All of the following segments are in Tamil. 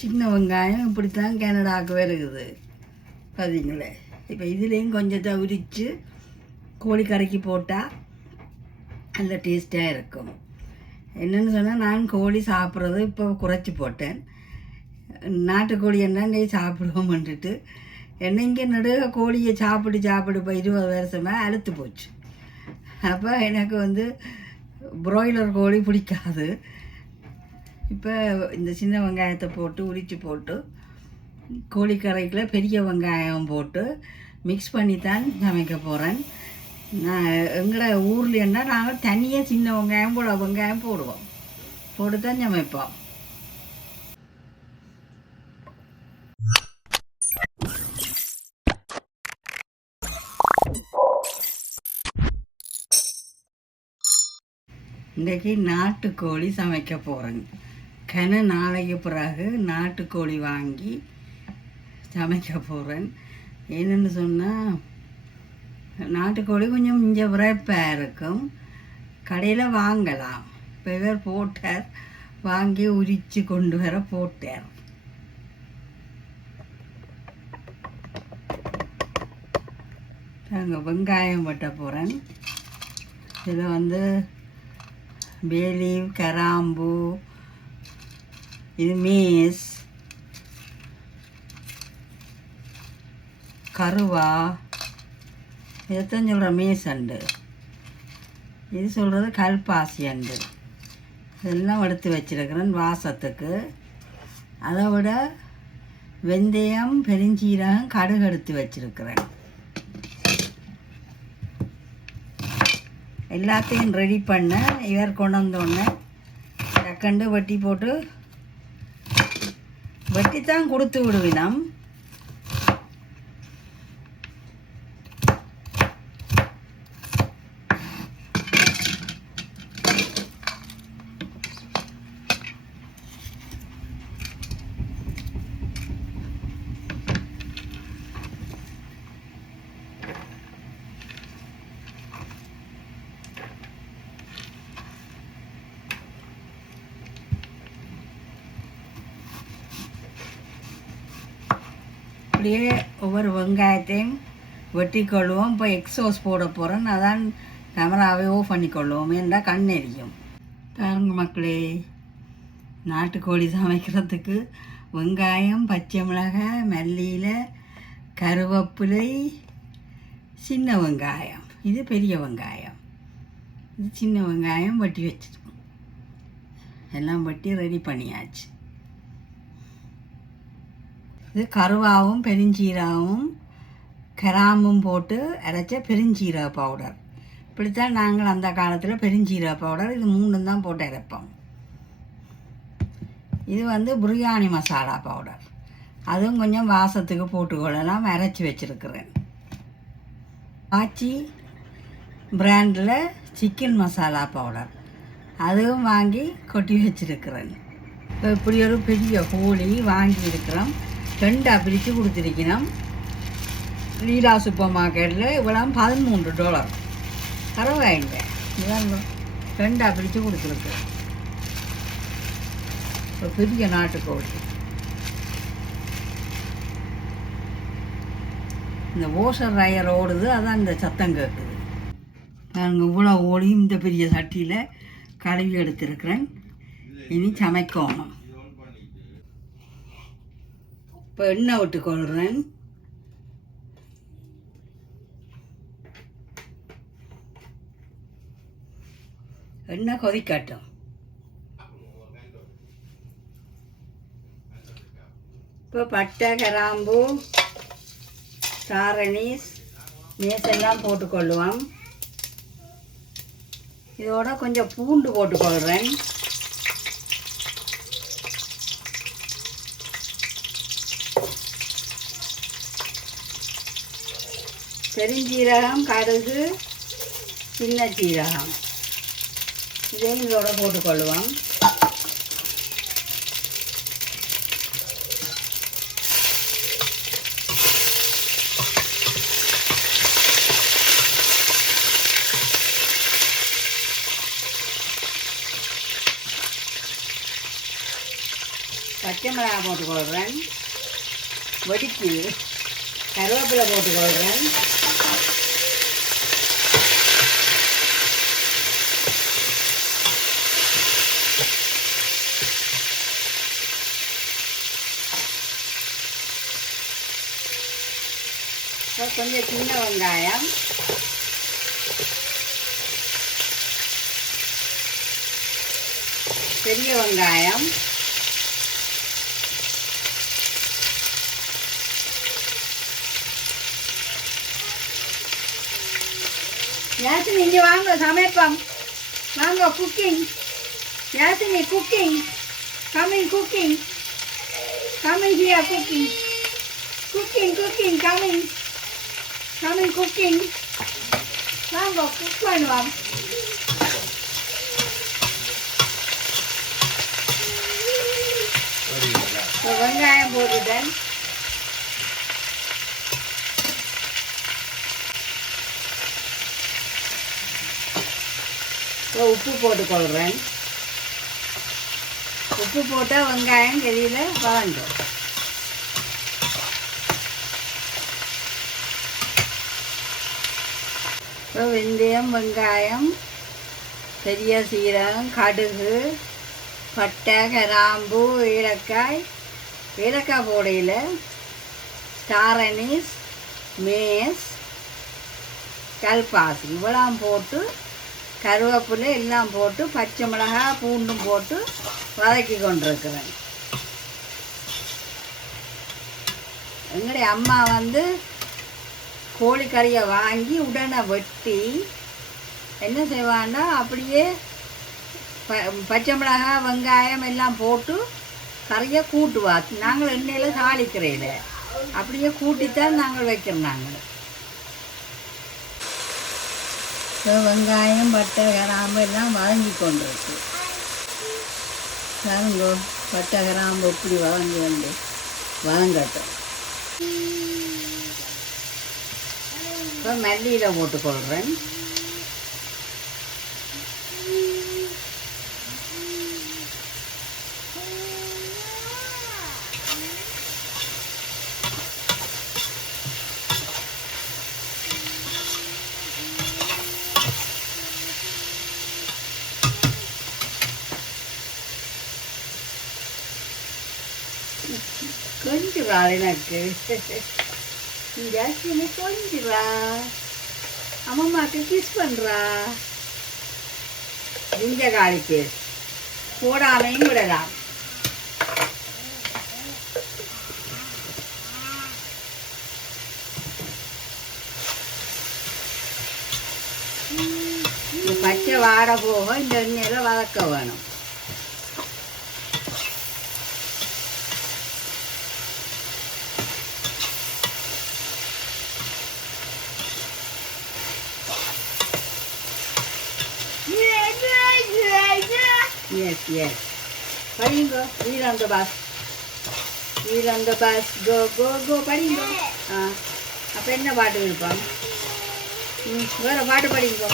சின்ன வெங்காயம் இப்படி தான் கனடாவுக்கு வருகுது. பார்த்தீங்களே இப்போ இதுலேயும் கொஞ்சத்தை உரித்து கோழி கறிக்கு போட்டால் நல்ல டேஸ்ட்டாக இருக்கும். என்னென்னு சொன்னால் நான் கோழி சாப்பிட்றது இப்போ குறைச்சி போட்டேன். நாட்டுக்கோழி என்ன நீ சாப்பிடுவோம்ன்ட்டு என்ன இங்கே நடுக கோழியை சாப்பிட்டு சாப்பிட்டு இப்போ இருபது வருஷமாக அழுத்து போச்சு. அப்போ எனக்கு வந்து ப்ராய்லர் கோழி பிடிக்காது. இப்போ இந்த சின்ன வெங்காயத்தை போட்டு உரித்து போட்டு கோழிக்கரைக்குள்ள பெரிய வெங்காயம் போட்டு மிக்ஸ் பண்ணி தான் சமைக்க போகிறேன் நான் எங்களோட ஊர்லேன்னா நாங்கள் தனியாக சின்ன வெங்காயம் போட வெங்காயம் போடுவோம். போட்டு தான் சமைப்போம். இன்றைக்கி நாட்டுக்கோழி சமைக்க போகிறேன் கன நாளைக்கு பிறகு நாட்டுக்கோழி வாங்கி சமைக்க போகிறேன் என்னென்னு சொன்னால் நாட்டுக்கோழி கொஞ்சம் இஞ்ச விரைப்பாக இருக்கும். கடையில் வாங்கலாம். இப்போ இவர் போட்டார். வாங்கி உரித்து கொண்டு வர போட்டார். நாங்கள் வெங்காயம் வெட்ட போகிறேன் இதில் வந்து வேலி கராம்பு இது மீஸ் கருவா. இதைத்தான் சொல்கிற மீஸ் அண்டு இது சொல்கிறது கல்பாசி அண்டு இதெல்லாம் எடுத்து வச்சிருக்கிறேன் வாசத்துக்கு. அதை விட வெந்தயம் பெருஞ்சீரகம் கடுகு எடுத்து வச்சிருக்கிறேன். எல்லாத்தையும் ரெடி பண்ண. இவர் கொண்டு வந்தோடனே டக்கண்டு வெட்டி போட்டு வெட்டித்தான் கொடுத்து விடுவினம் அப்படியே ஒவ்வொரு வெங்காயத்தையும் வெட்டி கொள்வோம். இப்போ எக்ஸோஸ் போட போகிறோம் அதான் கேமராவை ஓஃப் பண்ணிக்கொள்வோம். என்றால் கண் எரியும்? பாருங்க மக்களே நாட்டுக்கோழி சமைக்கிறதுக்கு வெங்காயம் பச்சை மிளகாய் மல்லியில் கருவேப்பிலை சின்ன வெங்காயம். இது பெரிய வெங்காயம். இது சின்ன வெங்காயம் வெட்டி வச்சிருக்கோம். எல்லாம் வெட்டி ரெடி பண்ணியாச்சு. இது கருவாவும் பெருஞ்சீராவும் கிராம்பும் போட்டு அரைச்ச பெருஞ்சீரக பவுடர் இப்படித்தான் நாங்கள் அந்த காலத்தில் பெருஞ்சீரக பவுடர் இது மூணும் தான் போட்டு அரைப்போம். இது வந்து பிரியாணி மசாலா பவுடர் அதுவும் கொஞ்சம் வாசத்துக்கு போட்டுக்கொள்ளலாம் அரைச்சி வச்சுருக்கிறேன். ஆச்சி பிராண்டில் சிக்கன் மசாலா பவுடர் அதுவும் வாங்கி கொட்டி வச்சிருக்கிறேன். இப்போ இப்படி ஒரு பெரிய கோழி வாங்கி இருக்கிறோம். ரெண்டாக பிரித்து கொடுத்துருக்கணும் லீலா சூப்பர் மார்க்கெட்டில் இவ்வளோ பதிமூன்று டாலர் பரவாயில்லை. இதான் ரெண்டாக பிரித்து கொடுத்துருக்கு. ஒரு பெரிய நாட்டுக்கோழி. இந்த ஓசர் ரயர் ஓடுது அதான் இந்த சத்தம் கேட்குது நாங்கள் இவ்வளோ ஓடி இந்த பெரிய சட்டியில் கழுவி எடுத்திருக்கிறேன். இனி சமைக்கணும். இப்போ எண்ணெய் விட்டு கொள்கிறேன் எண்ணெய் கொதிக்கட்டும்? இப்போ பட்டை கிராம்பு சாரணி மேசெல்லாம் போட்டுக்கொள்ளுவோம். இதோட கொஞ்சம் பூண்டு போட்டுக்கொள்கிறேன். பெருஞ்சீரகம் கடுகு சின்ன சீரகம். இதையும் இதோட போட்டுக்கொள்ளுவோம் பச்சை மிளகாய் போட்டுக்கொள்கிறேன் வெடிக்கு கருவேப்பிலை போட்டுக்கொள்கிறேன் இப்போ கொஞ்சம் சின்ன வெங்காயம் பெரிய வெங்காயம் யாசினி இங்கே வாங்க சமைப்போம் வாங்க cooking Yasini cooking coming cooking coming here cooking cooking cooking coming coming cooking வாங்க குக் பண்ணுவோம் இப்போ வெங்காயம் போட்டுட்டேன். இப்போ உப்பு போட்டுக்கொள்கிறேன் உப்பு போட்டால் வெங்காயம் வெளியில் வளர்ந்துடும் இப்போ வெந்தயம் வெங்காயம் பெரிய சீரகம் கடுகு பட்டை கிராம்பு ஏலக்காய் ஏலக்காய் போடையில் ஸ்டார் மேஸ் கல்பாசி. இவ்வளோ போட்டு கருவேப்பிலை எல்லாம் போட்டு பச்சை மிளகாய் பூண்டும் போட்டு வதக்கி கொண்டிருக்கிறேன். எங்களுடைய அம்மா வந்து கோழிக்கறியை வாங்கி உடனே வெட்டி என்ன செய்வான்னா அப்படியே ப பச்சை மிளகாய் வெங்காயம் எல்லாம் போட்டு கறியை கூட்டுவா. நாங்கள் எண்ணெயில் தாளிக்கிறேன் அப்படியே கூட்டித்தான் நாங்கள் வைக்கிறோம் நாங்கள். வெங்காயம் பட்டை கிராம்பு எல்லாம் வதங்கி கொண்டு இருக்கு. பாருங்கோ பட்டை கிராம்பு இப்படி வதங்கி வந்து வதங்கட்டும் இப்போ மல்லியில் போட்டுக்கொள்கிறேன் கொஞ்சம் வா எனக்கு ஜாஸ்தினு கொஞ்சம் வா அம்மாக்கு கிஸ் பண்ணுறா இந்த காலிக்கு போடாமையும் விடலாம். பச்சை வாட போக இந்த எண்ணெயில் வதக்க வேணும். படிங்க wheel on the bus wheel on the bus go go go படிங்க ஆ அப்போ என்ன பாட்டு விருப்பம் ம் வேறு பாட்டு படிங்க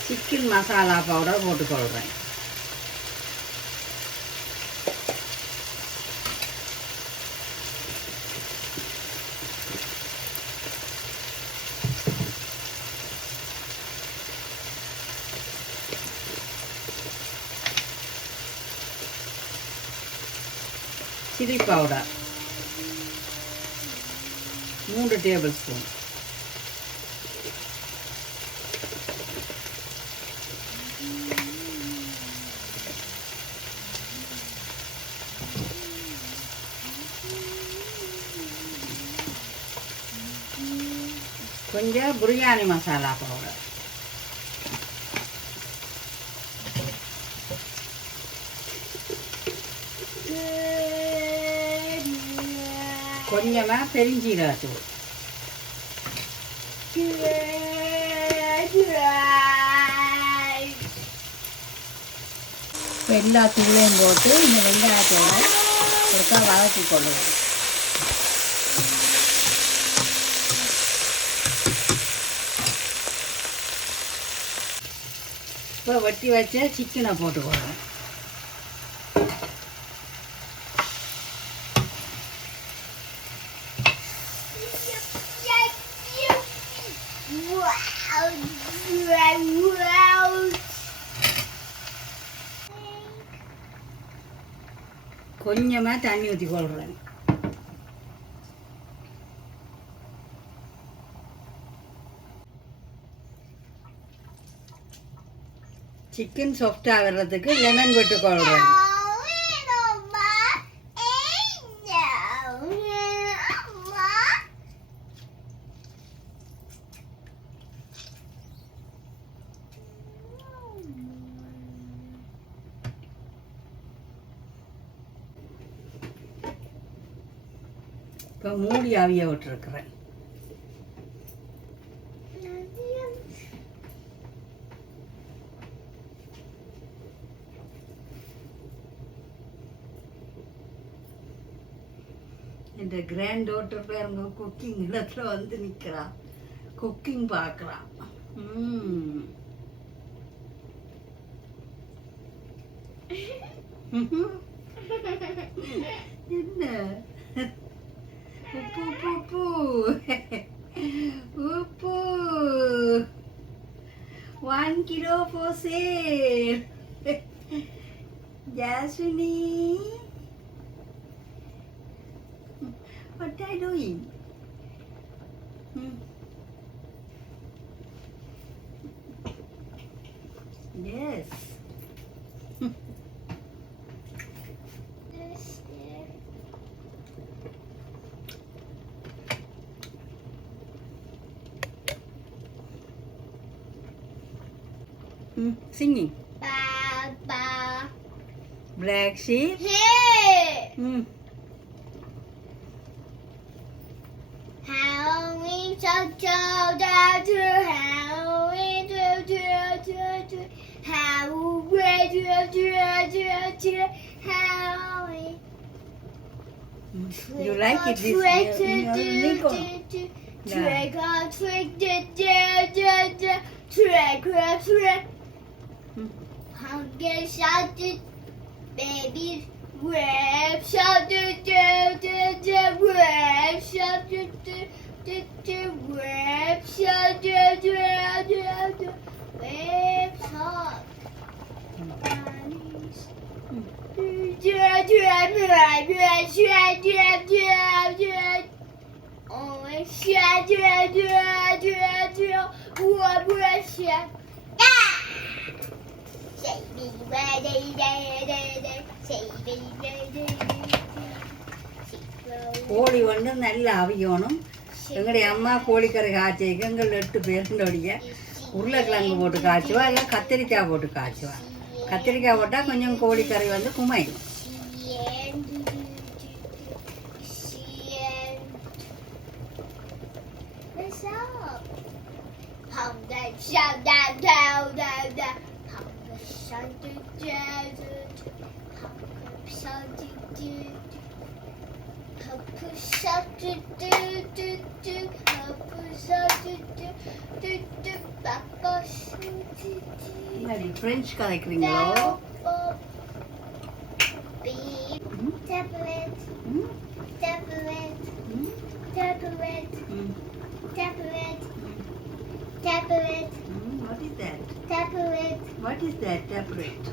சிக்கன் மசாலா பவுடர் போட்டுக்கொள்கிறேன் சில்லி பவுடர் மூன்று டேபிள் ஸ்பூன் கொஞ்சம் பிரியாணி மசாலா பவுடர் கொஞ்சமாக பெருஞ்சீரகத்தூள். எல்லா தூளையும் போட்டு இந்த வெங்காயத்தோட ஒருக்கா வதக்கி கொள்ளுவோம் இப்போ வெட்டி வச்ச சிக்கனை போட்டுக்கொள்ளுவோம் கொஞ்சமாக தண்ணி ஊற்றி கொள்றேன் சிக்கன் சாஃப்ட் ஆகிறதுக்கு லெமன் விட்டு கொள்கிறேன் இப்போ மூடி ஆவிய விட்டுருக்குறேன். இந்த கிராண்ட் டாட்டர் பேருங்க குக்கிங் இடத்துல வந்து நிற்கிறா குக்கிங் பார்க்குறான் ம் என்ன? உப்பு உப்பு உப்பு. உப்பு. One kilo for Singing. Ba, ba. Black sheep. Hey. Hmm. Halloween, so, so, do, do, do, do, do, do, do, do, do, You like it, this year? Trick or trick, da, da, da, trick or trick. Hunger shouted, babies web shouted, the web shouted, the web shouted, the web shouted. Oh, shit, கோழி வந்து நல்லா அவியணும் எங்களுடைய அம்மா கோழிக்கறி காய்ச்சிக்கு எங்கள் எட்டு பேருந்தோடைய உருளைக்கிழங்கு போட்டு காய்ச்சுவா இல்லை கத்திரிக்காய் போட்டு காய்ச்சுவா கத்திரிக்காய் போட்டால் கொஞ்சம் கோழிக்கறி வந்து குமையும் What's up? Shout down down down. Hum the shout do do do. Hum the shout do do do. Hum the shout do do do do. Hum the shout do do do do. Papa shout do do. என்னடி ஃப்ரெஞ்ச் கதைக்கிறீங்களோ Beep. ம், Tablet. ம், Tablet. ம், Tablet. ம், Tablet. that? What is that? Temperate.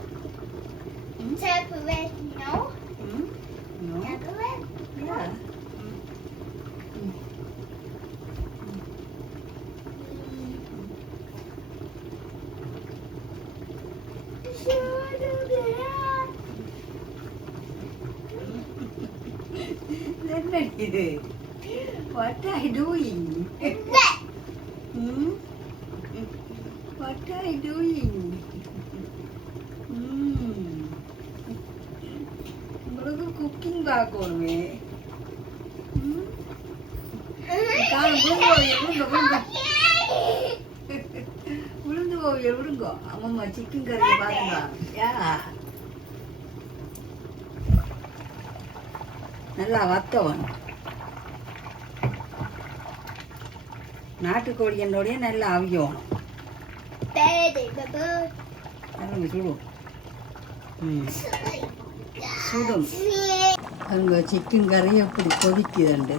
Hmm? Temperate, no. Hmm? No. Temperate? Yeah. Hmm? what are you doing? hmm? What are you doing? Hmm. உங்களுக்கு குக்கிங் பார்க்கணுமே ம்? காணும், விழுங்க, விழுங்க, விழுங்க. விடுங்கோ அம்மா சிக்கன் கறியை பாருங்க யா நல்லா வத்தவன் நாட்டுக்கோழி என்னோடய நல்லா அவியணும் சுடும் ம். சுடும் அதுங்க சிக்கன் கறி எப்படி கொதிக்குதுண்டு?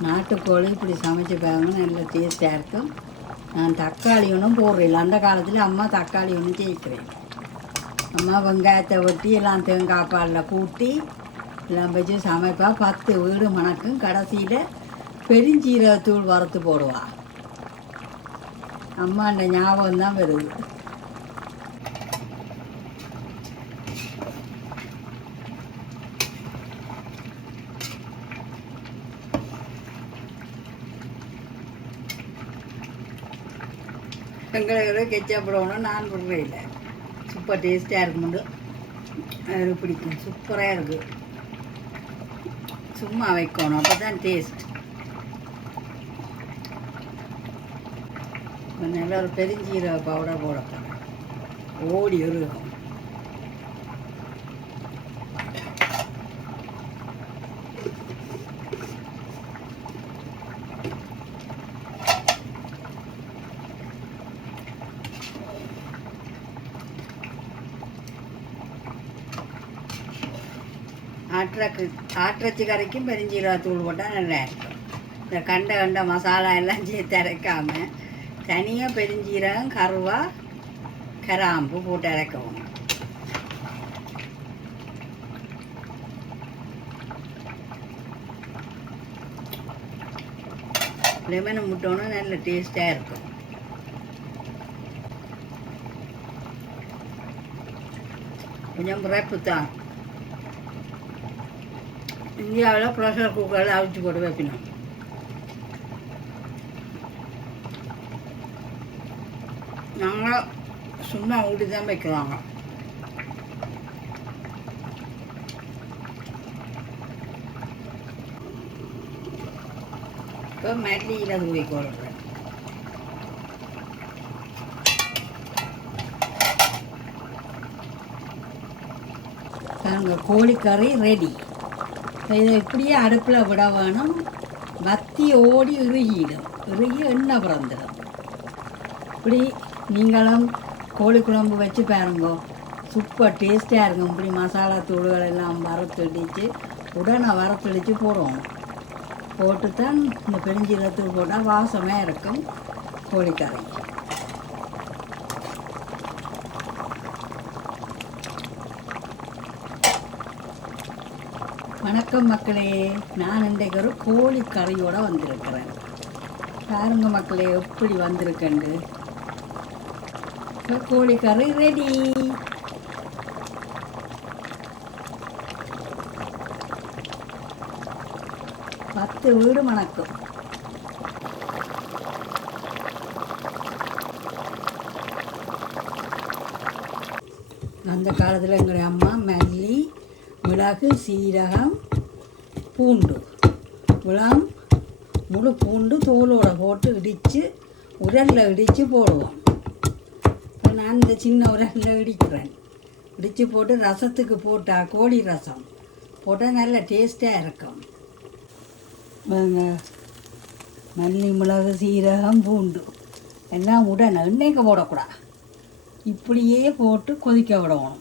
நாட்டுக்கோழி இப்படி சமைச்சு பாருங்க நல்ல டேஸ்டாக இருக்கும். நான் தக்காளி ஒன்றும் போடுறேன் அந்த காலத்தில் அம்மா தக்காளி ஒன்றும் சேர்க்கிறேன் அம்மா வெங்காயத்தை வெட்டி எல்லாம் தேங்காய் பாலில் கூட்டி எல்லாம் வச்சு சமைப்பா. பத்து வீடு மணக்கும் கடைசியில் பெருஞ்சீரகத்தூள் வறுத்து போடுவா அம்மா ஞாபகம் தான் வருது எங்களுக்கு கெச்சா போடணும் நான் போடுறேன் இல்லை சூப்பர் டேஸ்ட்டாக இருக்குமுண்டு அது பிடிக்கும் சூப்பராக இருக்குது சும்மா வைக்கணும் அப்போ தான் டேஸ்ட் நல்லா ஒரு பெருஞ்சீரக பவுடர் போடப்போம் ஓடி இருக்கும் ஆற்றக்கு ஆற்றச்சி கறிக்கும் பெருஞ்சீரகத்தூள் போட்டால் நல்லா இருக்கும். இந்த கண்ட கண்ட மசாலா எல்லாம் சேர்த்து அரைக்காமல் தனியாக பெருஞ்சீரகம் கருவா கராம்பு போட்டு அரைக்கவும். லெமனை முட்டோன்னா நல்ல டேஸ்டாக இருக்கும். கொஞ்சம் பிறப்பு தான். இந்தியாவில் ப்ரெஷர் குக்கரில் அவிச்சு போட்டு வைக்கணும். நாங்கள் சும்மா ஊட்டி தான் வைக்கிறாங்க. இப்போ மேட்லி அது போய் கொள்கிறேன் பாருங்க கோழிக்கறி ரெடி இதை இப்படியே அடுப்பில் விட வேணும்? வத்தி ஓடி இறுகிடும் இறுகி எண்ணெய் பிறந்துடும் இப்படி நீங்களும் கோழி குழம்பு வச்சு பாருங்க. சூப்பர் டேஸ்ட்டாக இருக்கும். இப்படி மசாலா தூள்கள் எல்லாம் வறுத்தடிச்சு உடனே வறுத்தடிச்சு போடுவோம். போட்டு தான் இந்த பெருஞ்சீரகத்தூள் போட்டால் வாசமாக இருக்கும் கோழிக்கறி. வணக்கம் மக்களே. நான் இன்றைக்கு ஒரு கோழி கறியோடு வந்திருக்கிறேன். பாருங்க மக்களே எப்படி வந்திருக்கேன்னு இப்போ கோழி கறி ரெடி பத்து வீடு மணக்கும் அந்த காலத்தில் எங்களுடைய அம்மா மல்லி மிளகு சீரகம் பூண்டு இளம் முழு பூண்டு தோலோட போட்டு இடித்து உரலில் இடித்து போடுவோம் நான் இந்த சின்ன உரலில் இடிக்கிறேன். இடித்து போட்டு ரசத்துக்கு போட்டால் கோழி ரசம். போட்டால் நல்ல டேஸ்ட்டாக இருக்கும். வாங்க மல்லி மிளகு சீரகம் பூண்டு. எல்லாம் உடனே எண்ணெய்க்கு போடக்கூடாது. இப்படியே போட்டு கொதிக்க விடணும்.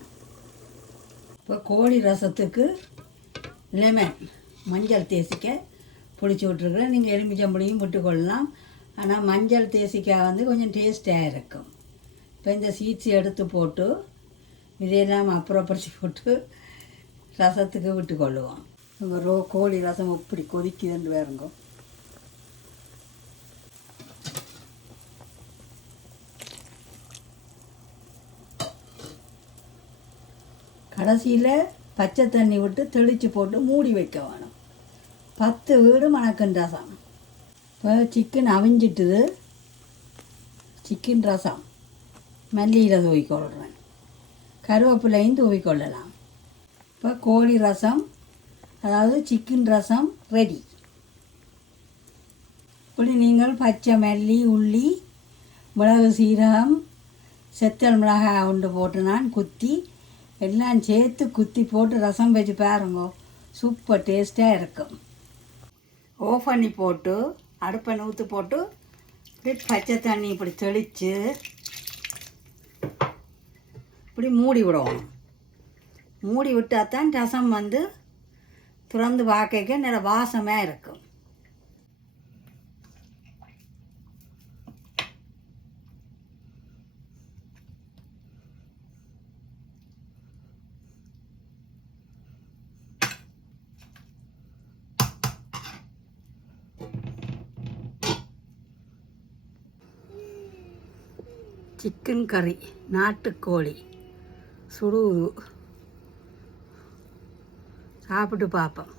இப்போ கோழி ரசத்துக்கு லெமன் மஞ்சள் தேசிக்க பிடிச்சி விட்ருக்குறேன் நீங்கள் எலுமிச்சம்படியும் விட்டுக்கொள்ளலாம். ஆனால் மஞ்சள் தேசிக்காய் வந்து கொஞ்சம் டேஸ்ட்டாக இருக்கும். இப்போ இந்த சீட்ஸ் எடுத்து போட்டு இதையெல்லாம் அப்புறப்படுத்தி போட்டு ரசத்துக்கு விட்டுக்கொள்ளுவோம் கொள்ளுவோம். ரோ கோழி ரசம் இப்படி கொதிக்குதுன்னு வேறுங்க கடைசியில் பச்சை தண்ணி விட்டு தெளித்து போட்டு மூடி வைக்க வேணும். பத்து வீடு மணக்கன் ரசம். இப்போ சிக்கன் அவிஞ்சிட்டுது. சிக்கன் ரசம். மல்லியில் தூவிக்கொள்கிறேன் கருவேப்பிலையும் தூவிக்கொள்ளலாம். இப்போ கோழி ரசம் அதாவது சிக்கன் ரசம் ரெடி இப்படி நீங்கள் பச்சை மல்லி உள்ளி மிளகு சீரகம் செத்தல் மிளகாய் உண்டு போட்டு நான் குத்தி எல்லாம் சேர்த்து குத்தி போட்டு ரசம் வச்சு பாருங்க. சூப்பர் டேஸ்ட்டாக இருக்கும். ஆஃப் பண்ணி போட்டு அடுப்பை நூற்று போட்டு இப்படி பச்சை தண்ணி இப்படி தெளித்து இப்படி மூடி விடுவோம். மூடி விட்டால் தான் ரசம் வந்து திறந்து பார்க்க நல்ல வாசமாக இருக்கும். சிக்கன் கறி நாட்டுக்கோழி. சுடுவது சாப்பிட்டு பார்ப்போம்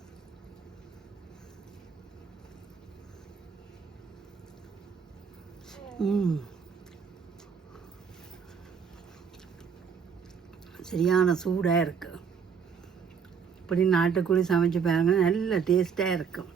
ம். சரியான சூடாக இருக்கு. இப்படி நாட்டுக்குள்ளே சமைச்சு பாருங்க நல்ல டேஸ்ட்டாக இருக்கும்.